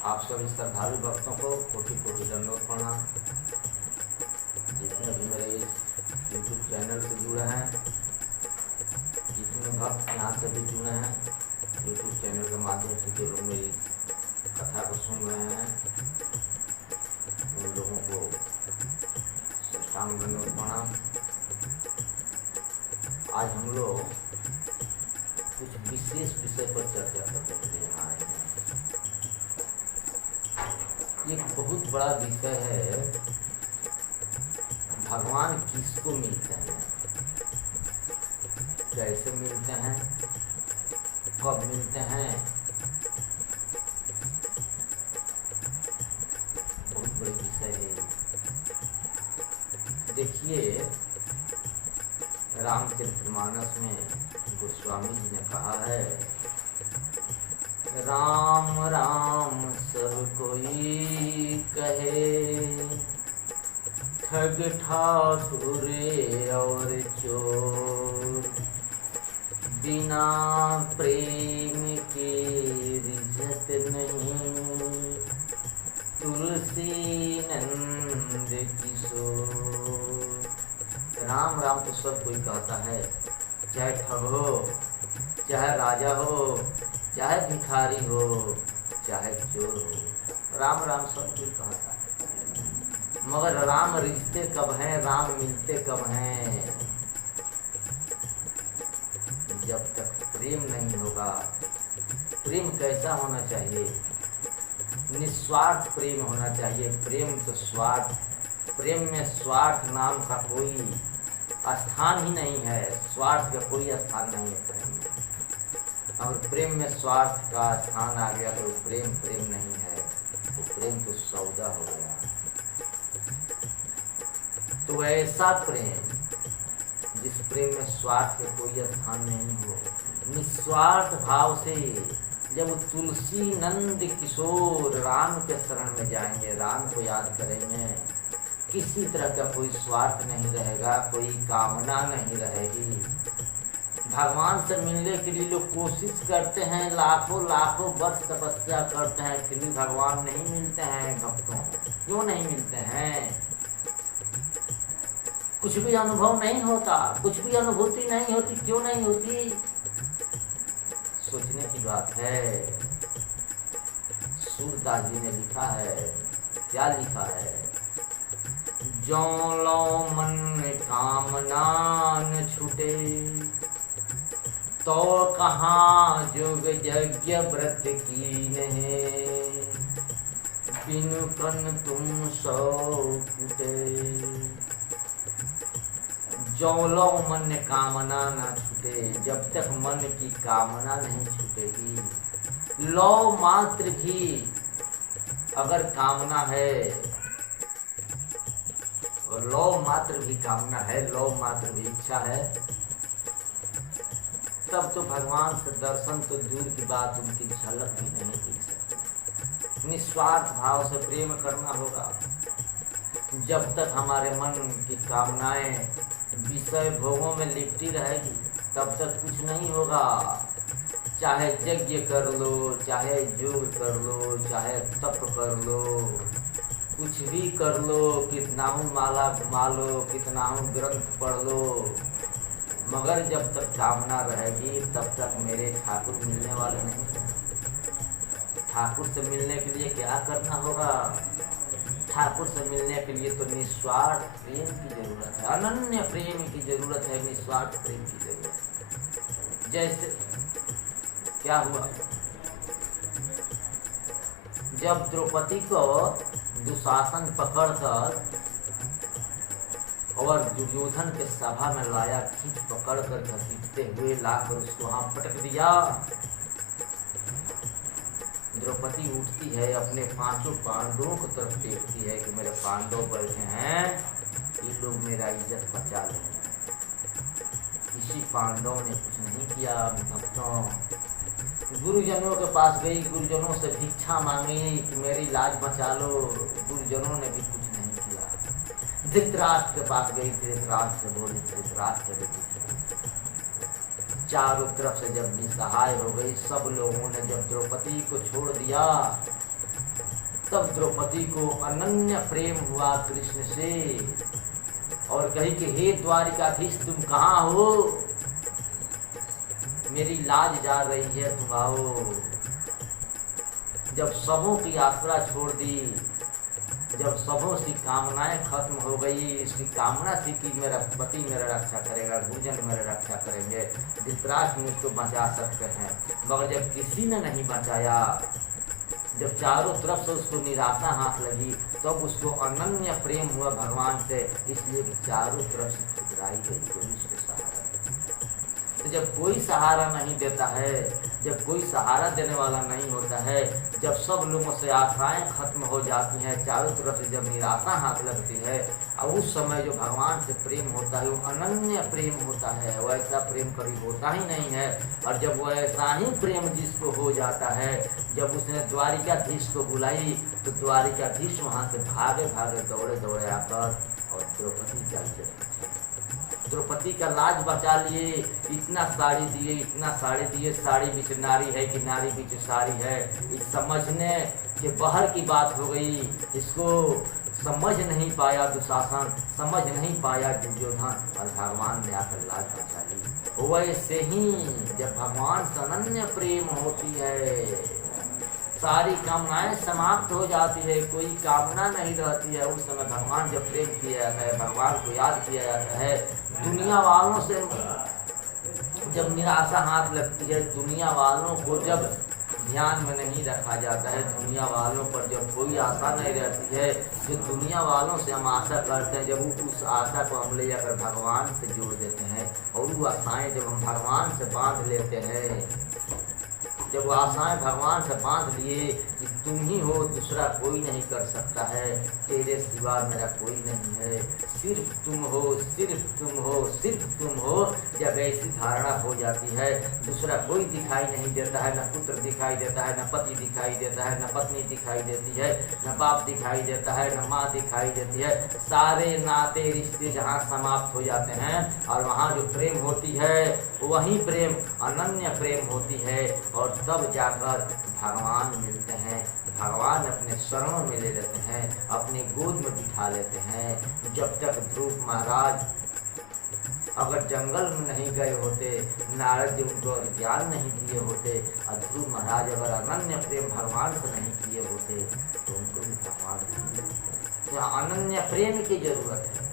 आप सभी श्रद्धालु भक्तों को कोटि कोटि दंडवत प्रणाम। जितने भी मेरे इस YouTube चैनल से जुड़े हैं, जितने भक्त यहाँ से भी जुड़े हैं YouTube चैनल के माध्यम से, जो लोग मेरी कथा को सुन रहे हैं, उन लोगों को साष्टांग दंडवत प्रणाम। आज हम लोग कुछ विशेष विषय पर चर्चा करने के लिए यहाँ आए हैं। एक बहुत बड़ा विषय है, भगवान किसको मिलते हैं, कैसे मिलते हैं, कब मिलते हैं। बहुत बड़ी विषय है। देखिए, रामचरितमानस में गोस्वामी जी ने कहा है, राम राम सब कोई कहे, ठग ठाकुर और चोर, बिना प्रेम के रिझत नहीं, तुलसी नंद किशोर। राम राम तो सब कोई कहता है, चाहे ठग हो, चाहे राजा हो, चाहे भिखारी हो, चाहे चोर हो, राम राम सब कोई कहता है। मगर राम रिश्ते कब हैं, राम मिलते कब हैं? जब तक प्रेम नहीं होगा। प्रेम कैसा होना चाहिए? निस्वार्थ प्रेम होना चाहिए। प्रेम तो प्रेम में स्वार्थ नाम का कोई स्थान ही नहीं है। स्वार्थ का कोई स्थान नहीं है प्रेम में। और प्रेम में स्वार्थ का स्थान आ गया तो प्रेम प्रेम नहीं है, तो प्रेम तो सौदा हो गया। तो ऐसा प्रेम जिस प्रेम में स्वार्थ का कोई स्थान नहीं हो, निस्वार्थ भाव से जब तुलसी नंद किशोर राम के शरण में जाएंगे, राम को याद करेंगे, किसी तरह का कोई स्वार्थ नहीं रहेगा, कोई कामना नहीं रहेगी। भगवान से मिलने के लिए लोग कोशिश करते हैं, लाखों लाखों वर्ष तपस्या करते हैं, फिर भी भगवान नहीं मिलते हैं भक्तों। क्यों नहीं मिलते हैं? कुछ भी अनुभव नहीं होता, कुछ भी अनुभूति नहीं होती। क्यों नहीं होती? सोचने की बात है। सूरदास जी ने लिखा है, क्या लिखा है? जो लो मन कामना न छूटे, तो कहाँ जोग यज्ञ व्रत कीन्हे, बिनु कन तुम सो कुटे। जो लो मन कामना न छूटे, जब तक मन की कामना नहीं छूटेगी। लो मात्र भी अगर कामना है, और लो मात्र भी कामना है, लो मात्र भी इच्छा है, तब तो भगवान से दर्शन तो दूर की बात, उनकी झलक भी नहीं दिख सकती। निस्वार्थ भाव से प्रेम करना होगा। जब तक हमारे मन की कामनाएं विषय भोगों में लिपटी रहेगी, तब तक कुछ नहीं होगा। चाहे यज्ञ कर लो, चाहे योग कर लो, चाहे तप कर लो, कुछ भी कर लो, कितनाहू माला घुमा लो, कितनाहू ग्रंथ पढ़ लो, मगर जब तक कामना रहेगी तब तक मेरे ठाकुर मिलने वाले नहीं। ठाकुर से मिलने के लिए क्या करना होगा? ठाकुर से मिलने के लिए तो निस्वार्थ प्रेम की जरूरत है, अनन्य प्रेम की जरूरत है, निस्वार्थ प्रेम की जरूरत है। जैसे क्या हुआ, जब द्रौपदी को दुशासन पकड़कर और दुर्योधन के सभा में लाया, खींच पकड़ कर घसीटते हुए लाकर उसको वहां पटक दिया। द्रौपदी उठती है, अपने पांचों पांडवों की तरफ देखती है कि मेरे पांडव बैठे हैं, ये लोग मेरा इज्जत बचा लेंगे। किसी पांडव ने कुछ नहीं किया। भक्तों, गुरुजनों के पास गई, गुरुजनों से भिक्षा मांगी कि मेरी लाज बचा लो, गुरुजनों ने भी कुछ नहीं किया। धृतराष्ट्र के पास गई, धृतराष्ट्र से बोली, धृतराष्ट्र भी कुछ नहीं। चारों तरफ से जब निसहाय हो गई, सब लोगों ने जब द्रौपदी को छोड़ दिया, द्रौपदी को अनन्य प्रेम हुआ कृष्ण से और कही कि हे द्वारिकाधीश तुम कहाँ हो, मेरी लाज जा रही है, तुम आओ। जब सबों की आसरा छोड़ दी, जब सबों की कामनाएं खत्म हो गई, इसकी कामना थी कि मेरा पति मेरा रक्षा करेगा, गुरुजन मेरा रक्षा करेंगे, धृतराष्ट्र मुझको बचा सकते हैं, मगर जब किसी ने नहीं बचाया, जब चारों तरफ से उसको निराशा हाथ लगी, तब उसको अनन्य प्रेम हुआ भगवान से, इसलिए कि चारों तरफ से ठुकराई गई, कोई उसको सहारा। तो जब कोई सहारा नहीं देता है, जब कोई सहारा देने वाला नहीं होता है, जब सब लोगों से आशाएं खत्म हो जाती हैं, चारों तरफ से जब निराशा हाथ लगती है, और उस समय जो भगवान से प्रेम होता है वो अनन्य प्रेम होता है, वैसा प्रेम कभी होता ही नहीं है। और जब वह ऐसा ही प्रेम जिसको हो जाता है, जब उसने द्वारिकाधीश को बुलाई तो द्वारिकाधीश वहाँ से भागे भागे दौड़े दौड़े आकर और द्रौपदी का लाज बचा लिए, इतना साड़ी दिए, इतना साड़ी दिए, साड़ी बीच नारी है कि नारी बीच साड़ी है, इस समझने के बाहर की बात हो गई। इसको समझ नहीं पाया दुशासन, समझ नहीं पाया दुर्योधन, और भगवान ने आकर लाज बचा ली। वैसे ही जब भगवान से अनन्य प्रेम होती है, सारी कामनाएं समाप्त हो जाती है, कोई कामना नहीं रहती है, उस समय भगवान जब प्रेम किया जाता है, भगवान को याद किया जाता है, दुनिया वालों से जब निराशा हाथ लगती है, दुनिया वालों को जब ध्यान में नहीं रखा जाता है, दुनिया वालों पर जब कोई आशा नहीं रहती है, जो दुनिया वालों से हम आशा करते हैं, जब उस आशा को हम ले जाकर भगवान से जोड़ देते हैं, और वो आशाएं जब हम भगवान से बांध लेते हैं, जब वो आशाएं भगवान से बांध लिए कि तुम ही हो, दूसरा कोई नहीं कर सकता है, तेरे सिवा मेरा कोई नहीं है, सिर्फ तुम हो, सिर्फ तुम हो, सिर्फ तुम हो, जब ऐसी धारणा हो जाती है, दूसरा कोई दिखाई नहीं देता है, न पुत्र दिखाई देता है, न पति दिखाई देता है, न पत्नी दिखाई देती है, न बाप दिखाई देता है, न माँ दिखाई देती है, सारे नाते रिश्ते जहाँ समाप्त हो जाते हैं, और वहाँ जो प्रेम होती है वही प्रेम अनन्य प्रेम होती है, और तब जाकर भगवान मिलते हैं, भगवान अपने शरणों में ले लेते हैं, अपने गोद में बिठा लेते हैं। जब तक ध्रुव महाराज अगर जंगल में नहीं गए होते, नारद जी उनको ज्ञान नहीं दिए होते, और ध्रुव महाराज अगर अनन्य प्रेम भगवान से नहीं किए होते, तो उनको भी भगवान अनन्य प्रेम की जरूरत है।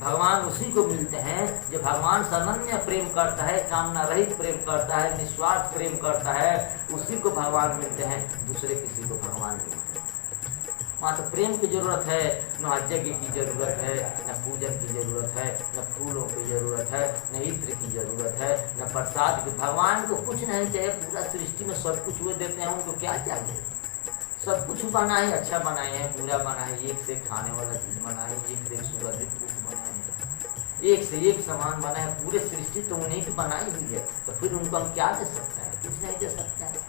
भगवान उसी को मिलते हैं जो भगवान से अनन्य प्रेम करता है, कामना रहित प्रेम करता है, निस्वार्थ प्रेम करता है, उसी को भगवान मिलते हैं, दूसरे किसी को भगवान नहीं मिलते। वहाँ तो प्रेम की जरूरत है, न यज्ञ की जरूरत है, न पूजन की जरूरत है, न फूलों की जरूरत है, न इत्र की जरूरत है, न प्रसाद की। भगवान को कुछ नहीं चाहिए, पूरा सृष्टि में सब कुछ वो देते हैं, उनको क्या चाहिए? सब कुछ बनाए, अच्छा बनाए हैं, पूरा बनाए, एक से खाने वाला चीज़ बनाए, एक से सुगंधित कुछ बनाए, एक से एक सामान बना है, पूरे सृष्टि तो उन्हीं की बनाई हुई है, तो फिर उनको हम क्या दे सकते हैं? कुछ नहीं दे सकते हैं।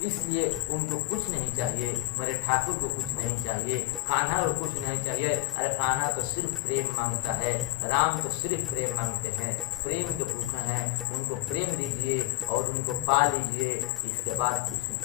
इसलिए उनको कुछ नहीं चाहिए, मेरे ठाकुर को कुछ नहीं चाहिए, कान्हा को कुछ नहीं चाहिए। अरे कान्हा तो सिर्फ प्रेम मांगता है, राम तो सिर्फ प्रेम मांगते हैं, प्रेम के भूखे हैं, उनको प्रेम दीजिए और उनको पा लीजिए, इसके बाद कुछ नहीं।